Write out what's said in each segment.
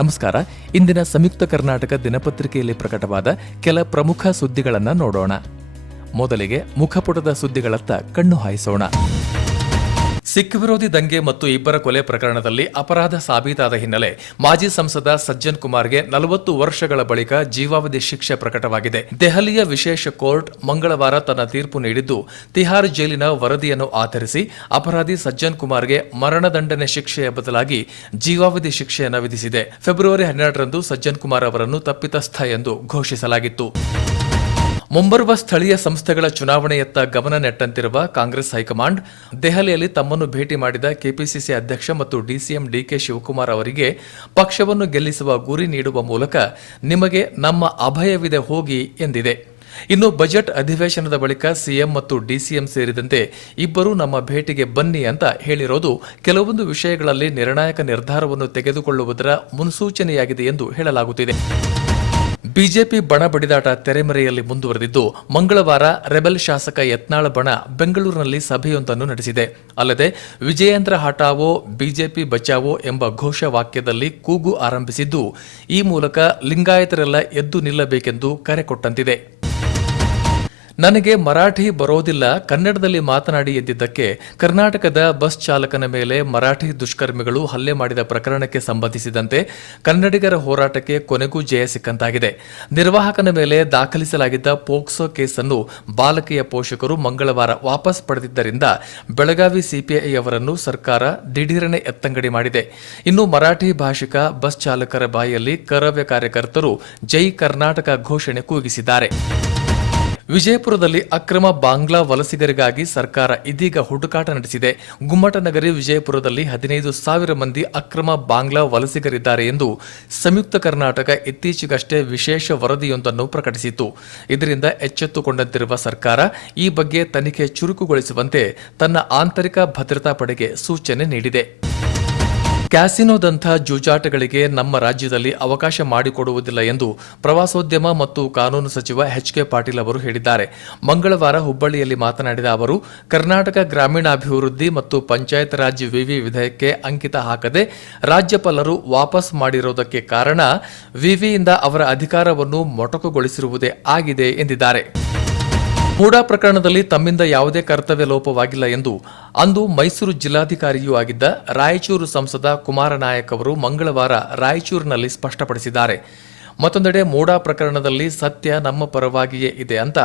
ನಮಸ್ಕಾರ. ಇಂದಿನ ಸಂಯುಕ್ತ ಕರ್ನಾಟಕ ದಿನಪತ್ರಿಕೆಯಲ್ಲಿ ಪ್ರಕಟವಾದ ಕೆಲ ಪ್ರಮುಖ ಸುದ್ದಿಗಳನ್ನು ನೋಡೋಣ. ಮೊದಲಿಗೆ ಮುಖಪುಟದ ಸುದ್ದಿಗಳತ್ತ ಕಣ್ಣು ಹಾಯಿಸೋಣ. ಸಿಖ್ ವಿರೋಧಿ ದಂಗೆ ಮತ್ತು ಇಬ್ಬರ ಕೊಲೆ ಪ್ರಕರಣದಲ್ಲಿ ಅಪರಾಧ ಸಾಬೀತಾದ ಹಿನ್ನೆಲೆ ಮಾಜಿ ಸಂಸದ ಸಜ್ಜನ್ ಕುಮಾರ್ಗೆ 40 ವರ್ಷಗಳ ಬಳಿಕ ಜೀವಾವಧಿ ಶಿಕ್ಷೆ ಪ್ರಕಟವಾಗಿದೆ. ದೆಹಲಿಯ ವಿಶೇಷ ಕೋರ್ಟ್ ಮಂಗಳವಾರ ತನ್ನ ತೀರ್ಪು ನೀಡಿದ್ದು, ತಿಹಾರ್ ಜೈಲಿನ ವರದಿಯನ್ನು ಆಧರಿಸಿ ಅಪರಾಧಿ ಸಜ್ಜನ್ ಕುಮಾರ್ಗೆ ಮರಣದಂಡನೆ ಶಿಕ್ಷೆಯ ಬದಲಾಗಿ ಜೀವಾವಧಿ ಶಿಕ್ಷೆಯನ್ನು ವಿಧಿಸಿದೆ. ಫೆಬ್ರವರಿ 12ರಂದು ಸಜ್ಜನ್ ಕುಮಾರ್ ಅವರನ್ನು ತಪ್ಪಿತಸ್ಥ ಎಂದು ಘೋಷಿಸಲಾಗಿತ್ತು. ಮುಂಬರುವ ಸ್ಥಳೀಯ ಸಂಸ್ಥೆಗಳ ಚುನಾವಣೆಯತ್ತ ಗಮನ ನೆಟ್ಟಂತಿರುವ ಕಾಂಗ್ರೆಸ್ ಹೈಕಮಾಂಡ್ ದೆಹಲಿಯಲ್ಲಿ ತಮ್ಮನ್ನು ಭೇಟಿ ಮಾಡಿದ ಕೆಪಿಸಿಸಿ ಅಧ್ಯಕ್ಷ ಮತ್ತು ಡಿಸಿಎಂ ಡಿಕೆ ಶಿವಕುಮಾರ್ ಅವರಿಗೆ ಪಕ್ಷವನ್ನು ಗೆಲ್ಲಿಸುವ ಗುರಿ ನೀಡುವ ಮೂಲಕ ನಿಮಗೆ ನಮ್ಮ ಅಭಯವಿದೆ ಹೋಗಿ ಎಂದಿದೆ. ಇನ್ನು ಬಜೆಟ್ ಅಧಿವೇಶನದ ಬಳಿಕ ಸಿಎಂ ಮತ್ತು ಡಿಸಿಎಂ ಸೇರಿದಂತೆ ಇಬ್ಬರು ನಮ್ಮ ಭೇಟಿಗೆ ಬನ್ನಿ ಅಂತ ಹೇಳಿರೋದು ಕೆಲವೊಂದು ವಿಷಯಗಳಲ್ಲಿ ನಿರ್ಣಾಯಕ ನಿರ್ಧಾರವನ್ನು ತೆಗೆದುಕೊಳ್ಳುವುದರ ಮುನ್ಸೂಚನೆಯಾಗಿದೆ ಎಂದು ಹೇಳಲಾಗುತ್ತಿದೆ. ಬಿಜೆಪಿ ಬಣ ಬಡಿದಾಟ ತೆರೆಮರೆಯಲ್ಲಿ ಮುಂದುವರೆದಿದ್ದು, ಮಂಗಳವಾರ ರೆಬೆಲ್ ಶಾಸಕ ಯತ್ನಾಳ ಬಣ ಬೆಂಗಳೂರಿನಲ್ಲಿ ಸಭೆಯೊಂದನ್ನು ನಡೆಸಿದೆ. ಅಲ್ಲದೆ ವಿಜಯೇಂದ್ರ ಹಟಾವೋ ಬಿಜೆಪಿ ಬಚಾವೋ ಎಂಬ ಘೋಷವಾಕ್ಯದಲ್ಲಿ ಕೂಗು ಆರಂಭಿಸಿದ್ದು, ಈ ಮೂಲಕ ಲಿಂಗಾಯತರೆಲ್ಲ ಎದ್ದು ನಿಲ್ಲಬೇಕೆಂದು ಕರೆ ಕೊಟ್ಟಂತಿದೆ. ನನಗೆ ಮರಾಠಿ ಬರೋದಿಲ್ಲ, ಕನ್ನಡದಲ್ಲಿ ಮಾತನಾಡಿ ಎಂದಿದ್ದಕ್ಕೆ ಕರ್ನಾಟಕದ ಬಸ್ ಚಾಲಕನ ಮೇಲೆ ಮರಾಠಿ ದುಷ್ಕರ್ಮಿಗಳು ಹಲ್ಲೆ ಮಾಡಿದ ಪ್ರಕರಣಕ್ಕೆ ಸಂಬಂಧಿಸಿದಂತೆ ಕನ್ನಡಿಗರ ಹೋರಾಟಕ್ಕೆ ಕೊನೆಗೂ ಜಯ ಸಿಕ್ಕಂತಾಗಿದೆ. ನಿರ್ವಾಹಕನ ಮೇಲೆ ದಾಖಲಿಸಲಾಗಿದ್ದ ಪೋಕ್ಸೋ ಕೇಸನ್ನು ಬಾಲಕಿಯ ಪೋಷಕರು ಮಂಗಳವಾರ ವಾಪಸ್ ಪಡೆದಿದ್ದರಿಂದ ಬೆಳಗಾವಿ ಸಿಪಿಐ ಅವರನ್ನು ಸರ್ಕಾರ ದಿಢೀರನೆ ಎತ್ತಂಗಡಿ ಮಾಡಿದೆ. ಇನ್ನು ಮರಾಠಿ ಭಾಷಿಕ ಬಸ್ ಚಾಲಕರ ಬಾಯಲ್ಲಿ ಕರವ್ಯ ಕಾರ್ಯಕರ್ತರು ಜೈ ಕರ್ನಾಟಕ ಘೋಷಣೆ ಕೂಗಿಸಿದ್ದಾರೆ. ವಿಜಯಪುರದಲ್ಲಿ ಅಕ್ರಮ ಬಾಂಗ್ಲಾ ವಲಸಿಗರಿಗಾಗಿ ಸರ್ಕಾರ ಇದೀಗ ಹುಡುಕಾಟ ನಡೆಸಿದೆ. ಗುಮ್ಮಟನಗರಿ ವಿಜಯಪುರದಲ್ಲಿ 15,000 ಮಂದಿ ಅಕ್ರಮ ಬಾಂಗ್ಲಾ ವಲಸಿಗರಿದ್ದಾರೆ ಎಂದು ಸಂಯುಕ್ತ ಕರ್ನಾಟಕ ಇತ್ತೀಚೆಗಷ್ಟೇ ವಿಶೇಷ ವರದಿಯೊಂದನ್ನು ಪ್ರಕಟಿಸಿತ್ತು. ಇದರಿಂದ ಎಚ್ಚೆತ್ತುಕೊಂಡಂತಿರುವ ಸರ್ಕಾರ ಈ ಬಗ್ಗೆ ತನಿಖೆ ಚುರುಕುಗೊಳಿಸುವಂತೆ ತನ್ನ ಆಂತರಿಕ ಭದ್ರತಾ ಪಡೆಗೆ ಸೂಚನೆ ನೀಡಿದೆ. ಕ್ಯಾಸಿನೋದಂಥ ಜೂಜಾಟಗಳಿಗೆ ನಮ್ಮ ರಾಜ್ಯದಲ್ಲಿ ಅವಕಾಶ ಮಾಡಿಕೊಡುವುದಿಲ್ಲ ಎಂದು ಪ್ರವಾಸೋದ್ಯಮ ಮತ್ತು ಕಾನೂನು ಸಚಿವ ಎಚ್.ಕೆ. ಪಾಟೀಲ್ ಅವರು ಹೇಳಿದ್ದಾರೆ. ಮಂಗಳವಾರ ಹುಬ್ಬಳ್ಳಿಯಲ್ಲಿ ಮಾತನಾಡಿದ ಅವರು, ಕರ್ನಾಟಕ ಗ್ರಾಮೀಣಾಭಿವೃದ್ಧಿ ಮತ್ತು ಪಂಚಾಯತ್ ರಾಜ್ ವಿವಿ ವಿಧೇಯಕಕ್ಕೆ ಅಂಕಿತ ಹಾಕದೆ ರಾಜ್ಯಪಾಲರು ವಾಪಸ್ ಮಾಡಿರುವುದಕ್ಕೆ ಕಾರಣ ವಿವಿಯಿಂದ ಅವರ ಅಧಿಕಾರವನ್ನು ಮೊಟಕುಗೊಳಿಸಿರುವುದೇ ಆಗಿದೆ ಎಂದಿದ್ದಾರೆ. ಹೂಡಾ ಪ್ರಕರಣದಲ್ಲಿ ತಮ್ಮಿಂದ ಯಾವುದೇ ಕರ್ತವ್ಯ ಲೋಪವಾಗಿಲ್ಲ ಎಂದು ಅಂದು ಮೈಸೂರು ಜಿಲ್ಲಾಧಿಕಾರಿಯೂ ಆಗಿದ್ದ ರಾಯಚೂರು ಸಂಸದ ಕುಮಾರನಾಯಕ್ ಅವರು ಮಂಗಳವಾರ ರಾಯಚೂರಿನಲ್ಲಿ ಸ್ಪಷ್ಟಪಡಿಸಿದ್ದಾರೆ. ಮತ್ತೊಂದೆಡೆ ಮೂಡಾ ಪ್ರಕರಣದಲ್ಲಿ ಸತ್ಯ ನಮ್ಮ ಪರವಾಗಿಯೇ ಇದೆ ಅಂತ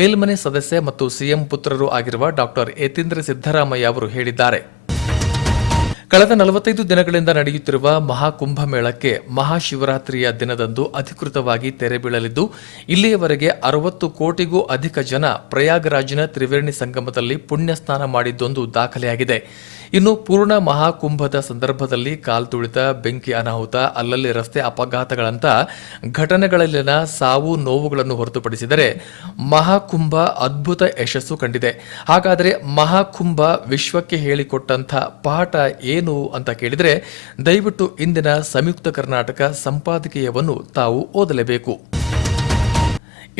ಮೇಲ್ಮನೆ ಸದಸ್ಯ ಮತ್ತು ಸಿಎಂ ಪುತ್ರರೂ ಆಗಿರುವ ಡಾ ಯತೀಂದ್ರ ಸಿದ್ದರಾಮಯ್ಯ ಅವರು ಹೇಳಿದ್ದಾರೆ. ಕಳೆದ 45 ದಿನಗಳಿಂದ ನಡೆಯುತ್ತಿರುವ ಮಹಾಕುಂಭಮೇಳಕ್ಕೆ ಮಹಾಶಿವರಾತ್ರಿಯ ದಿನದಂದು ಅಧಿಕೃತವಾಗಿ ತೆರೆ ಬೀಳಲಿದ್ದು, ಇಲ್ಲಿಯವರೆಗೆ 60 ಕೋಟಿಗೂ ಅಧಿಕ ಜನ ಪ್ರಯಾಗರಾಜ್ನ ತ್ರಿವೇಣಿ ಸಂಗಮದಲ್ಲಿ ಪುಣ್ಯ ಸ್ನಾನ ಮಾಡಿದ್ದೊಂದು ದಾಖಲೆಯಾಗಿದೆ. ಇನ್ನು ಪೂರ್ಣ ಮಹಾಕುಂಭದ ಸಂದರ್ಭದಲ್ಲಿ ಕಾಲ್ತುಳಿತ, ಬೆಂಕಿ ಅನಾಹುತ, ಅಲ್ಲಲ್ಲಿ ರಸ್ತೆ ಅಪಘಾತಗಳಂತ ಘಟನೆಗಳಲ್ಲಿನ ಸಾವು ನೋವುಗಳನ್ನು ಹೊರತುಪಡಿಸಿದರೆ ಮಹಾಕುಂಭ ಅದ್ಭುತ ಯಶಸ್ಸು ಕಂಡಿದೆ. ಹಾಗಾದರೆ ಮಹಾಕುಂಭ ವಿಶ್ವಕ್ಕೆ ಹೇಳಿಕೊಟ್ಟಂಥ ಪಾಠ ಏನು ಅಂತ ಕೇಳಿದರೆ ದಯವಿಟ್ಟು ಇಂದಿನ ಸಂಯುಕ್ತ ಕರ್ನಾಟಕ ಸಂಪಾದಕೀಯವನ್ನು ತಾವು ಓದಲೇಬೇಕು.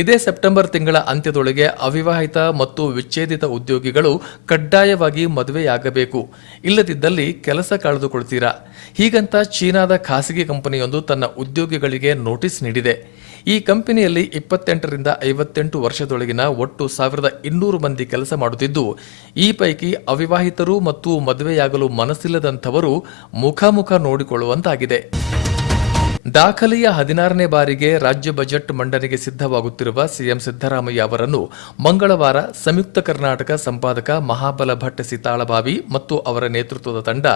ಇದೇ ಸೆಪ್ಟೆಂಬರ್ ತಿಂಗಳ ಅಂತ್ಯದೊಳಗೆ ಅವಿವಾಹಿತ ಮತ್ತು ವಿಚ್ಛೇದಿತ ಉದ್ಯೋಗಿಗಳು ಕಡ್ಡಾಯವಾಗಿ ಮದುವೆಯಾಗಬೇಕು, ಇಲ್ಲದಿದ್ದಲ್ಲಿ ಕೆಲಸ ಕಳೆದುಕೊಳ್ತೀರಾ. ಹೀಗಂತ ಚೀನಾದ ಖಾಸಗಿ ಕಂಪನಿಯೊಂದು ತನ್ನ ಉದ್ಯೋಗಿಗಳಿಗೆ ನೋಟಿಸ್ ನೀಡಿದೆ. ಈ ಕಂಪನಿಯಲ್ಲಿ 28ರಿಂದ 58 ವರ್ಷದೊಳಗಿನ ಒಟ್ಟು 1200 ಮಂದಿ ಕೆಲಸ ಮಾಡುತ್ತಿದ್ದು, ಈ ಪೈಕಿ ಅವಿವಾಹಿತರು ಮತ್ತು ಮದುವೆಯಾಗಲು ಮನಸ್ಸಿಲ್ಲದಂಥವರು ಮುಖಾಮುಖ ನೋಡಿಕೊಳ್ಳುವಂತಾಗಿದೆ. ದಾಖಲೆಯ 16ನೇ ಬಾರಿಗೆ ರಾಜ್ಯ ಬಜೆಟ್ ಮಂಡನೆಗೆ ಸಿದ್ಧವಾಗುತ್ತಿರುವ ಸಿಎಂ ಸಿದ್ದರಾಮಯ್ಯ ಅವರನ್ನು ಮಂಗಳವಾರ ಸಂಯುಕ್ತ ಕರ್ನಾಟಕ ಸಂಪಾದಕ ಮಹಾಬಲ ಭಟ್ ಸಿತಾಳಬಾವಿ ಮತ್ತು ಅವರ ನೇತೃತ್ವದ ತಂಡ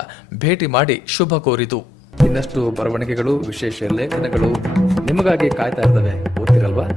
ಭೇಟಿ ಮಾಡಿ ಶುಭ ಕೋರಿತು. ಇನ್ನಷ್ಟು ಬರವಣಿಗೆಗಳು, ವಿಶೇಷ ಲೇಖನಗಳು ನಿಮಗಾಗಿ ಕಾಯ್ತಾ ಇರ್ತವೆ, ಓದ್ತಿರಲ್ವಾ?